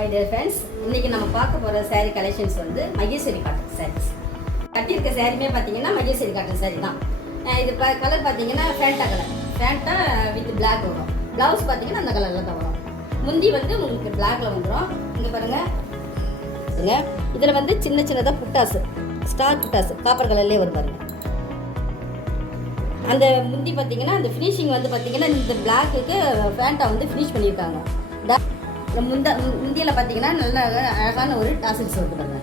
My dear friends, இன்னைக்கு நம்ம பார்க்க போற saree collections வந்து மகேஸ்வரி காட்டன் sarees. கட்டியிருக்க சாரியுமே பார்த்தீங்கன்னா மகேஸ்வரி காட்டன் saree தான். இது கலர் பார்த்தீங்கன்னா Fanta colour. Fanta with black வரும். ப்ளவுஸ் பார்த்தீங்கன்னா அந்த கலர்ல தான் வரும். முந்தி வந்து உங்களுக்கு blackல வந்துரும். இங்க பாருங்க. இதுல வந்து சின்ன சின்னதா புட்டாஸ், ஸ்டார் புட்டாஸ் காப்பர் கலர்லயே வரும் பாருங்க. அந்த முந்தி பார்த்தீங்கன்னா அந்த ஃபினிஷிங் வந்து பார்த்தீங்கன்னா இந்த blackக்கு ஃபேண்டா வந்து ஃபினிஷ் பண்ணியிருக்காங்க. முந்தியில் பார்த்தீங்கன்னா நல்ல அழகான ஒரு டாசல்ஸ் வருது பாருங்க.